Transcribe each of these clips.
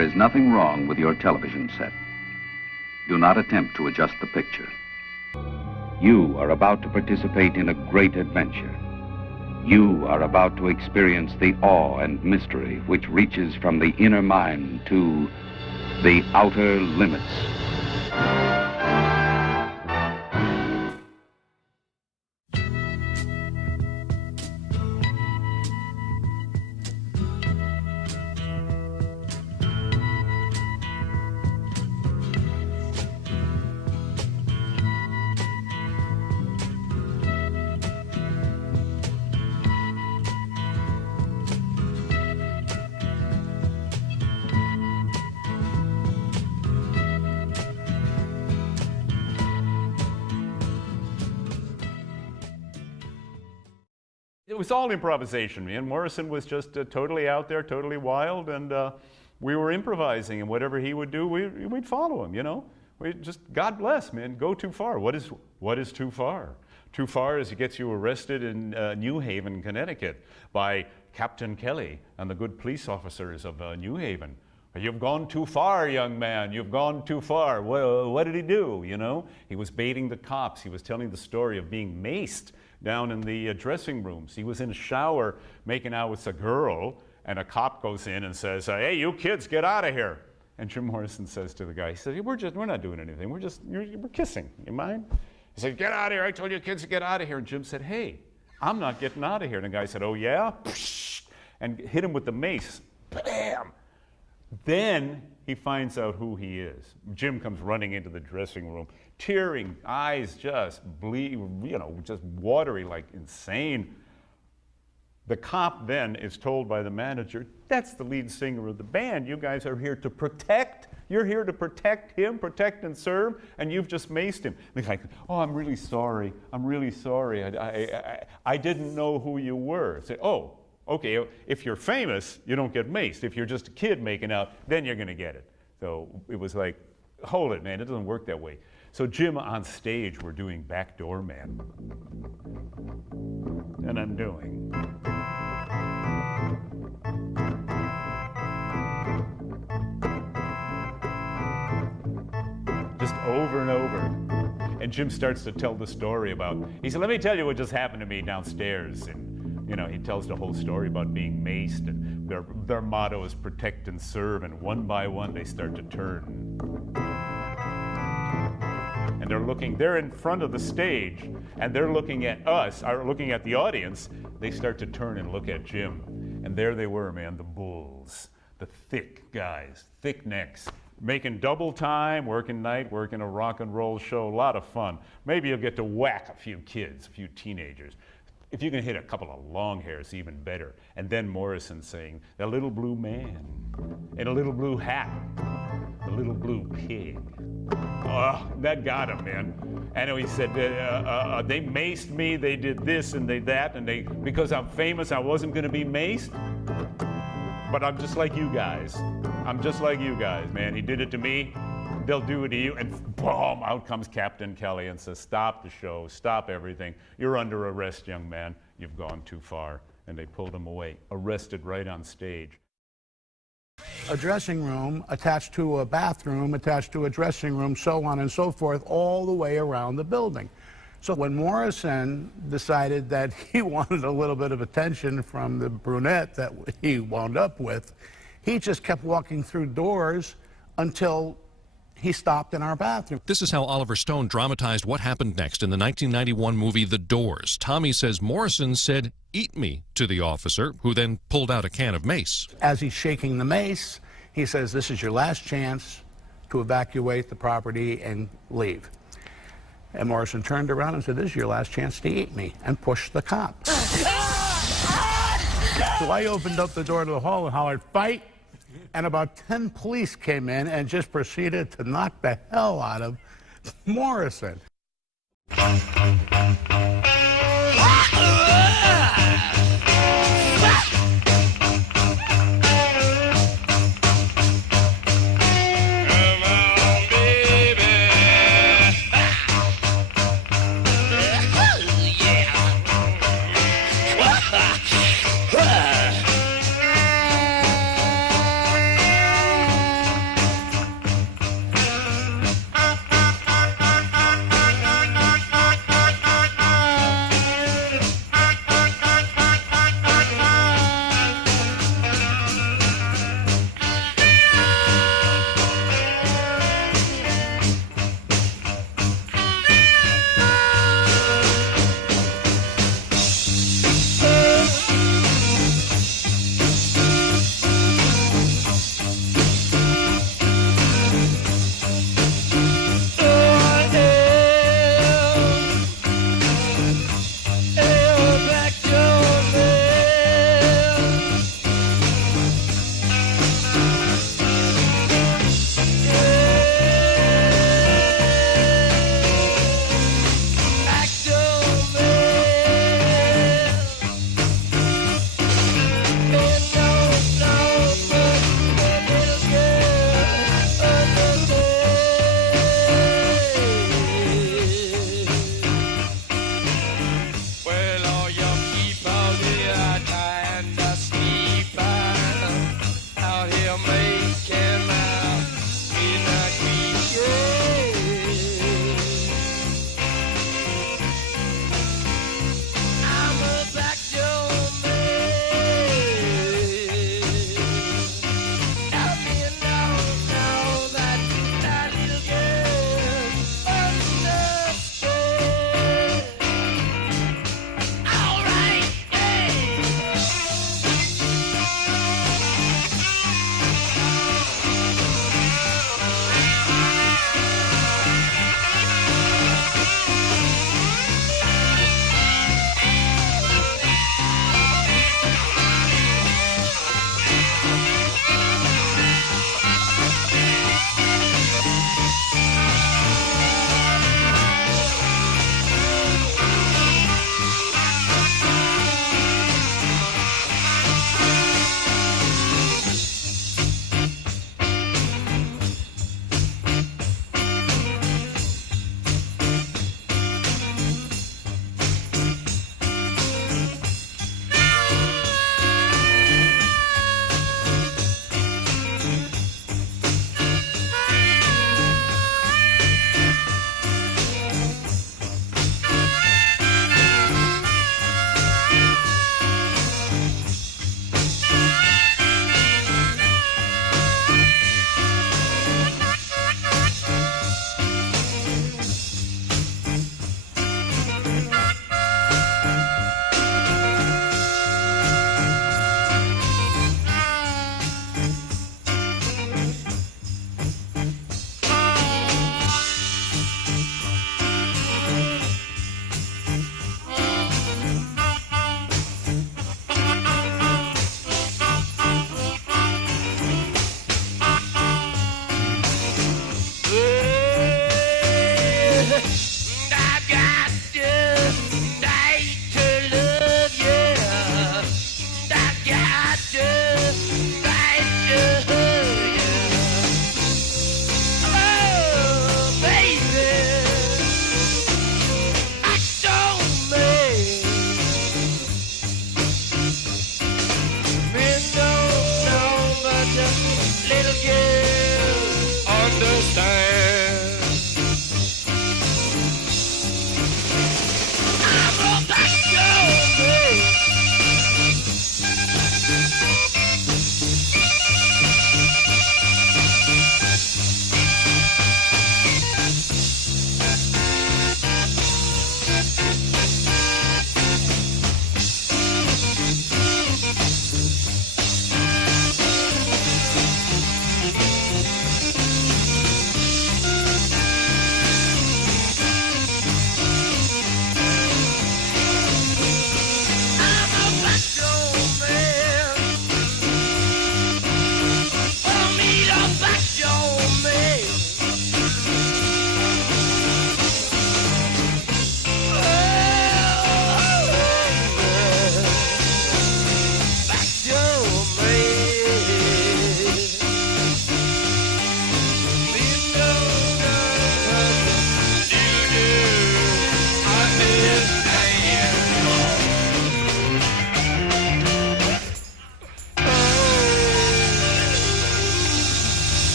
There is nothing wrong with your television set. Do not attempt to adjust the picture. You are about to participate in a great adventure. You are about to experience the awe and mystery which reaches from the inner mind to the outer limits. It was all improvisation, man. Morrison was just totally out there, totally wild, and we were improvising, and whatever he would do, we'd follow him, you know? We just, God bless, man, go too far. What is too far? Too far is it gets you arrested in New Haven, Connecticut by Captain Kelly and the good police officers of New Haven. You've gone too far, young man. You've gone too far. Well, what did he do, you know? He was baiting the cops. He was telling the story of being maced down in the dressing rooms. He was in a shower making out with a girl, and a cop goes in and says, hey, you kids, get out of here. And Jim Morrison says to the guy, he says, we're not doing anything. We're kissing. You mind? He said, get out of here. I told you kids to get out of here. And Jim said, hey, I'm not getting out of here. And the guy said, oh, yeah? And hit him with the mace. Bam! Then he finds out who he is. Jim comes running into the dressing room, tearing, eyes just bleed, you know, just watery like insane. The cop then is told by the manager, that's the lead singer of the band. You guys are here to protect. You're here to protect him, protect and serve, and you've just maced him. And the guy goes, oh, I'm really sorry. I'm really sorry. I didn't know who you were. Say, oh. Okay, if you're famous, you don't get maced. If you're just a kid making out, then you're going to get it. So it was like, hold it, man, it doesn't work that way. So Jim on stage, we're doing Backdoor Man. And I'm doing. Just over and over. And Jim starts to tell the story about, he said, let me tell you what just happened to me downstairs. And you know, he tells the whole story about being maced, and their motto is protect and serve, and one by one they start to turn. And they're in front of the stage, and they're looking at us, or looking at the audience. They start to turn and look at Jim. And there they were, man, the bulls, the thick guys, thick necks, making double time, working night, working a rock and roll show, a lot of fun. Maybe you'll get to whack a few kids, a few teenagers. If you can hit a couple of long hairs, even better. And then Morrison saying, the little blue man in a little blue hat, the little blue pig. Oh, that got him, man. And he said, they maced me, they did this and they that, and because I'm famous, I wasn't gonna be maced. But I'm just like you guys. I'm just like you guys, man. He did it to me. They'll do it to you, and boom, out comes Captain Kelly and says, stop the show, stop everything. You're under arrest, young man. You've gone too far. And they pulled him away, arrested right on stage. A dressing room attached to a bathroom, attached to a dressing room, so on and so forth, all the way around the building. So when Morrison decided that he wanted a little bit of attention from the brunette that he wound up with, he just kept walking through doors until he stopped in our bathroom. This is how Oliver Stone dramatized what happened next in the 1991 movie The Doors. Tommy says Morrison said, "Eat me," to the officer, who then pulled out a can of mace. As he's shaking the mace, he says, this is your last chance to evacuate the property and leave. And Morrison turned around and said, this is your last chance to eat me, and pushed the cop. So I opened up the door to the hall and hollered, fight! And about 10 police came in and just proceeded to knock the hell out of Morrison.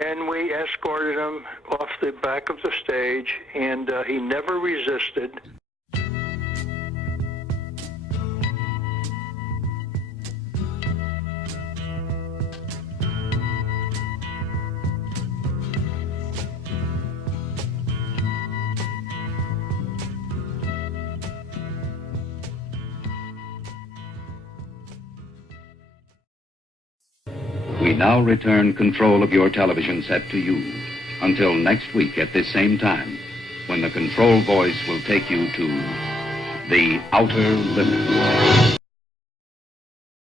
and we escorted him off the back of the stage, and he never resisted. We now return control of your television set to you until next week at this same time, when the control voice will take you to the outer limits.